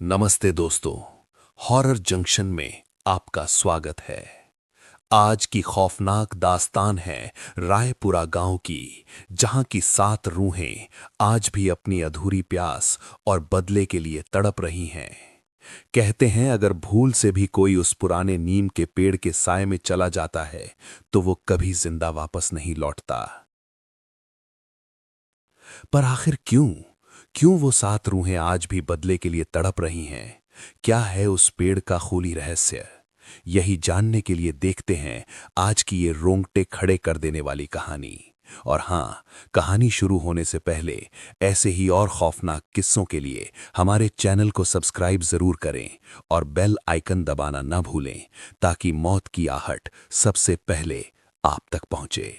नमस्ते दोस्तों, horror junction में आपका स्वागत है। आज की खौफनाक दास्तान है रायपुरा गांव की, जहां की 7 रूहें आज भी अपनी अधूरी प्यास और बदले के लिए तड़प रही हैं। कहते हैं अगर भूल से भी कोई उस पुराने नीम के पेड़ के साए में चला जाता है तो वो कभी जिंदा वापस नहीं लौटता। पर आखिर क्यों क्यों वो 7 रूहें आज भी बदले के लिए तड़प रही हैं? क्या है उस पेड़ का खूली रहस्य? यही जानने के लिए देखते हैं आज की ये रोंगटे खड़े कर देने वाली कहानी। और हाँ, कहानी शुरू होने से पहले ऐसे ही और खौफनाक किस्सों के लिए हमारे चैनल को सब्सक्राइब जरूर करें और बेल आइकन दबाना न भूलें, ताकि मौत की आहट सबसे पहले आप तक पहुंचे।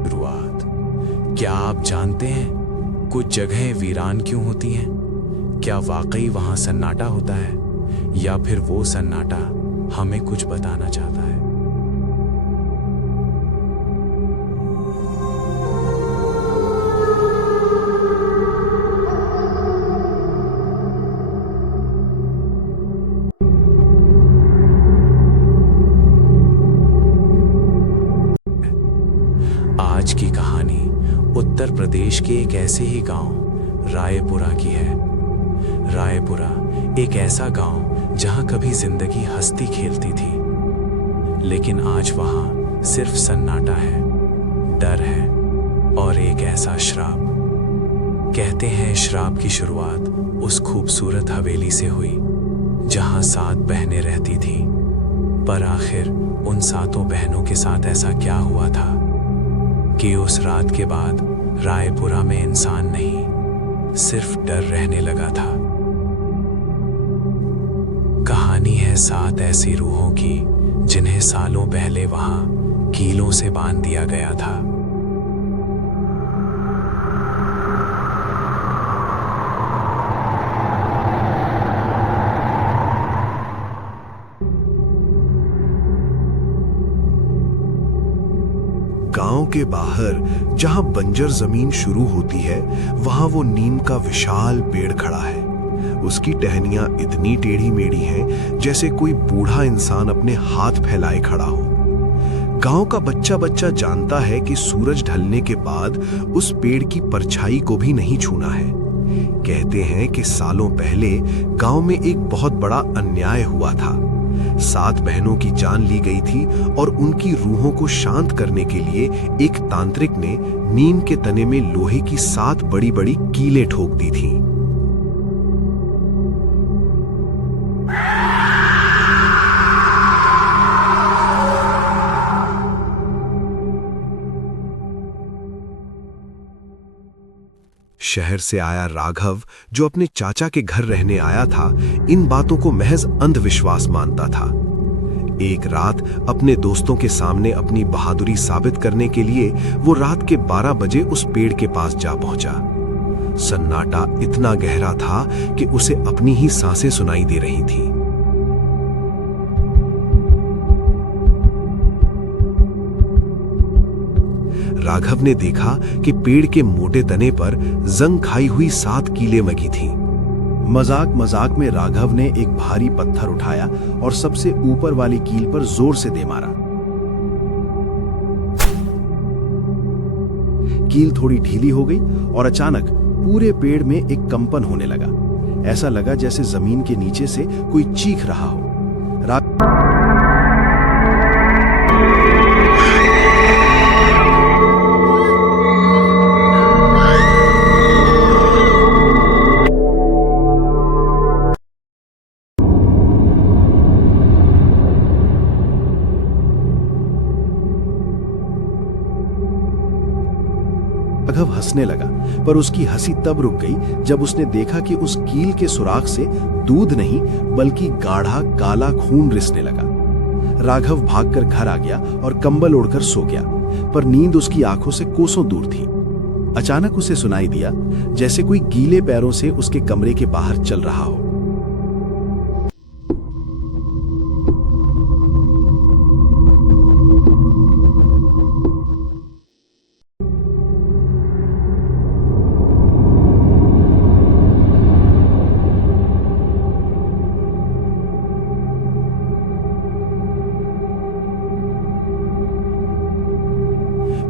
शुरुआत। क्या आप जानते हैं कुछ जगहें वीरान क्यों होती हैं? क्या वाकई वहां सन्नाटा होता है, या फिर वो सन्नाटा हमें कुछ बताना चाहता है? आज की कहानी उत्तर प्रदेश के एक ऐसे ही गांव रायपुरा की है। रायपुरा एक ऐसा गांव जहां कभी जिंदगी हंसती खेलती थी, लेकिन आज वहां सिर्फ सन्नाटा है, डर है और एक ऐसा श्राप। कहते हैं श्राप की शुरुआत उस खूबसूरत हवेली से हुई जहां 7 बहनें रहती थीं। पर आखिर उन 7 बहनों के साथ ऐसा क्या हुआ था कि उस रात के बाद रायपुरा में इंसान नहीं, सिर्फ डर रहने लगा था। कहानी है 7 ऐसी रूहों की जिन्हें सालों पहले वहां कीलों से बांध दिया गया था। गांव के बाहर जहां बंजर जमीन शुरू होती है, वहां वो नीम का विशाल पेड़ खड़ा है। उसकी टहनियां इतनी टेढ़ी मेढ़ी हैं जैसे कोई बूढ़ा इंसान अपने हाथ फैलाए खड़ा हो। गांव का बच्चा बच्चा जानता है कि सूरज ढलने के बाद उस पेड़ की परछाई को भी नहीं छूना है। कहते हैं कि सालों पहले गांव में एक बहुत बड़ा अन्याय हुआ था। 7 बहनों की जान ली गई थी और उनकी रूहों को शांत करने के लिए एक तांत्रिक ने नीम के तने में लोहे की 7 बड़ी बड़ी कीलें ठोक दी थीं। शहर से आया राघव, जो अपने चाचा के घर रहने आया था, इन बातों को महज अंधविश्वास मानता था। एक रात अपने दोस्तों के सामने अपनी बहादुरी साबित करने के लिए वो रात के 12 बजे उस पेड़ के पास जा पहुंचा। सन्नाटा इतना गहरा था कि उसे अपनी ही सांसें सुनाई दे रही थीं। राघव ने देखा कि पेड़ के मोटे तने पर जंग खाई हुई 7 कीलें मगी थीं। मजाक मजाक में राघव ने एक भारी पत्थर उठाया और सबसे ऊपर वाली कील पर जोर से दे मारा। कील थोड़ी ढीली हो गई और अचानक पूरे पेड़ में एक कंपन होने लगा। ऐसा लगा जैसे जमीन के नीचे से कोई चीख रहा हो। राघव हंसने लगा, पर उसकी हंसी तब रुक गई जब उसने देखा कि उस कील के सुराख से दूध नहीं बल्कि गाढ़ा काला खून रिसने लगा। राघव भागकर घर आ गया और कंबल ओढ़कर सो गया, पर नींद उसकी आंखों से कोसों दूर थी। अचानक उसे सुनाई दिया जैसे कोई गीले पैरों से उसके कमरे के बाहर चल रहा हो।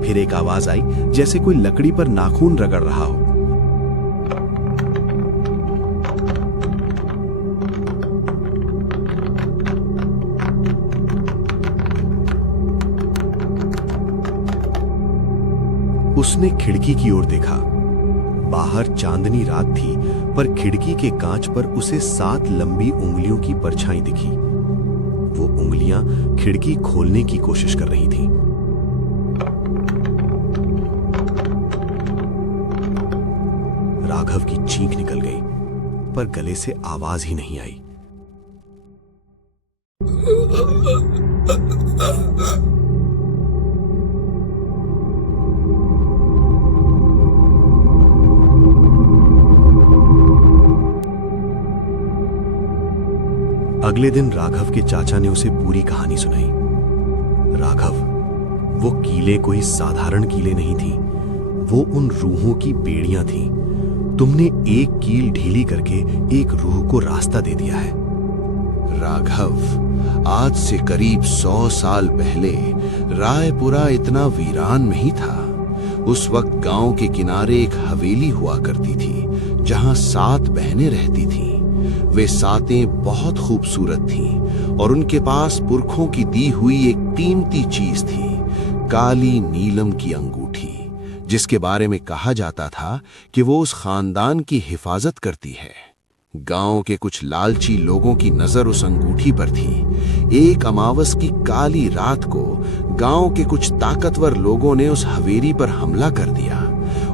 फिर एक आवाज आई जैसे कोई लकड़ी पर नाखून रगड़ रहा हो। उसने खिड़की की ओर देखा। बाहर चांदनी रात थी, पर खिड़की के कांच पर उसे 7 लंबी उंगलियों की परछाई दिखी। वो उंगलियां खिड़की खोलने की कोशिश कर रही थीं। राघव की चीख निकल गई, पर गले से आवाज ही नहीं आई। अगले दिन राघव के चाचा ने उसे पूरी कहानी सुनाई। राघव, वो कीलें कोई साधारण कीलें नहीं थी, वो उन रूहों की बेड़ियां थीं। तुमने एक कील ढीली करके एक रूह को रास्ता दे दिया है। राघव, आज से करीब 100 साल पहले रायपुरा इतना वीरान में ही था। उस वक्त गांव के किनारे एक हवेली हुआ करती थी, जहां 7 बहनें रहती थीं। वे 7 बहुत खूबसूरत थीं और उनके पास पुरखों की दी हुई एक कीमती चीज थी, काली नीलम की अंगूठी, जिसके बारे में कहा जाता था कि वो उस खानदान की हिफाजत करती है। गांव के कुछ लालची लोगों की नजर उस अंगूठी पर थी। एक अमावस की काली रात को गांव के कुछ ताकतवर लोगों ने उस हवेली पर हमला कर दिया।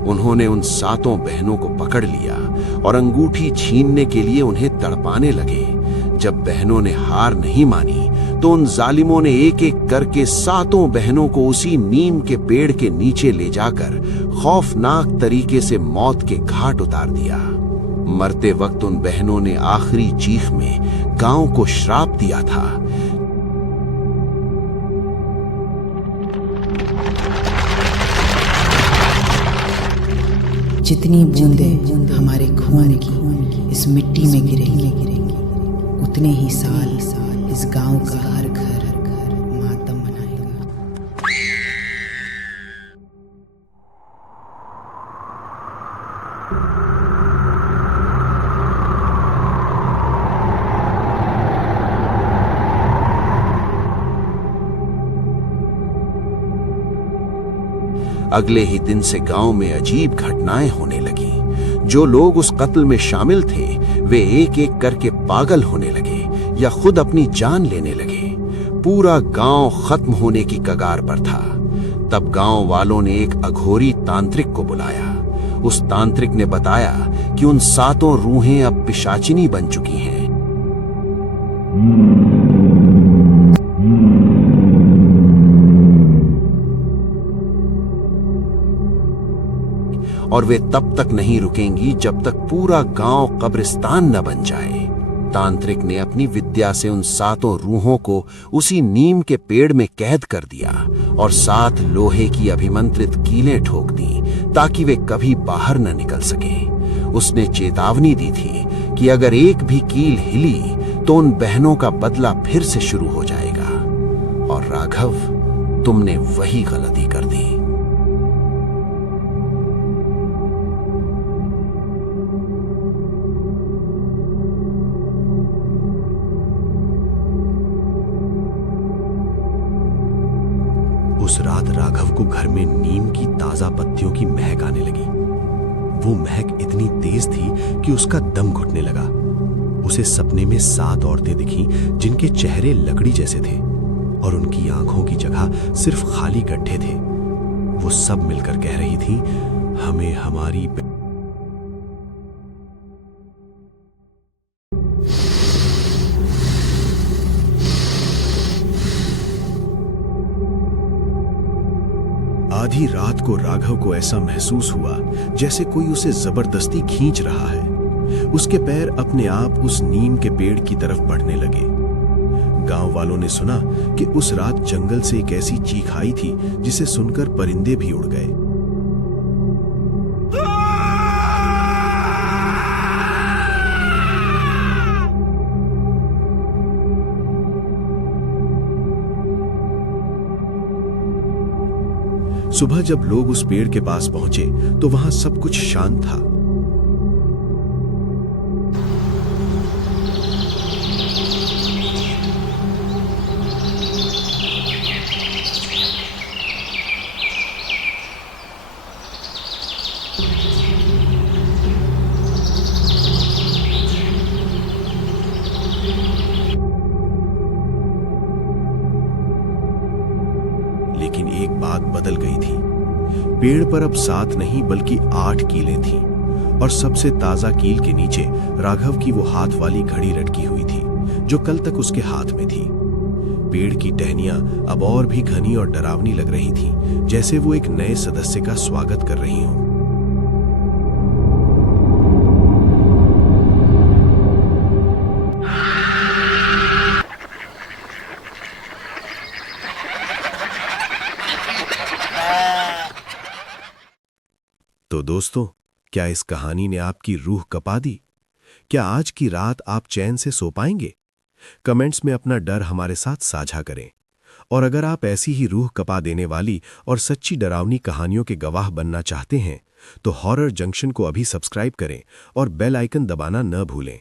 उन्होंने उन 7 बहनों को पकड़ लिया और अंगूठी छीनने के लिए उन्हें तड़पाने लगे। जब बहनों ने हार नहीं मानी तो उन जालिमों ने एक एक करके 7 बहनों को उसी नीम के पेड़ के नीचे ले जाकर खौफनाक तरीके से मौत के घाट उतार दिया। मरते वक्त उन बहनों ने आखिरी चीख में गांव को श्राप दिया था। जितनी बूंदें हमारे खून की इस मिट्टी में गिरेंगी, उतने ही साल इस गांव का हर घर मातम मनाएगा। अगले ही दिन से गांव में अजीब घटनाएं होने लगी। जो लोग उस कत्ल में शामिल थे वे एक एक करके पागल होने लगे या खुद अपनी जान लेने लगे। पूरा गांव खत्म होने की कगार पर था। तब गांव वालों ने एक अघोरी तांत्रिक को बुलाया। उस तांत्रिक ने बताया कि उन 7 रूहें अब पिशाचिनी बन चुकी हैं। और वे तब तक नहीं रुकेंगी जब तक पूरा गांव कब्रिस्तान न बन जाए। तांत्रिक ने अपनी विद्या से उन 7 रूहों को उसी नीम के पेड़ में कैद कर दिया और 7 लोहे की अभिमंत्रित कीलें ठोक दी ताकि वे कभी बाहर न निकल सकें। उसने चेतावनी दी थी कि अगर एक भी कील हिली तो उन बहनों का बदला फिर से शुरू हो जाएगा। और राघव, तुमने वही गलती कर दी। उस रात राघव को घर में नीम की ताजा पत्तियों की महक आने लगी। वो महक इतनी तेज थी कि उसका दम घुटने लगा। उसे सपने में 7 औरतें दिखीं जिनके चेहरे लकड़ी जैसे थे और उनकी आंखों की जगह सिर्फ खाली गड्ढे थे। वो सब मिलकर कह रही थीं, हमें हमारी आधी रात को राघव को ऐसा महसूस हुआ जैसे कोई उसे जबरदस्ती खींच रहा है। उसके पैर अपने आप उस नीम के पेड़ की तरफ बढ़ने लगे। गांव वालों ने सुना कि उस रात जंगल से एक ऐसी चीख आई थी जिसे सुनकर परिंदे भी उड़ गए। सुबह जब लोग उस पेड़ के पास पहुंचे तो वहां सब कुछ शांत था। लेकिन एक बात बदल गई थी। पेड़ पर अब 7 नहीं बल्कि 8 कीलें थीं और सबसे ताजा कील के नीचे राघव की वो हाथ वाली घड़ी लटकी हुई थी जो कल तक उसके हाथ में थी। पेड़ की टहनियां अब और भी घनी और डरावनी लग रही थीं, जैसे वो एक नए सदस्य का स्वागत कर रही हों। तो दोस्तों, क्या इस कहानी ने आपकी रूह कपा दी? क्या आज की रात आप चैन से सो पाएंगे? कमेंट्स में अपना डर हमारे साथ साझा करें। और अगर आप ऐसी ही रूह कपा देने वाली और सच्ची डरावनी कहानियों के गवाह बनना चाहते हैं तो हॉरर जंक्शन को अभी सब्सक्राइब करें और बेल आइकन दबाना न भूलें।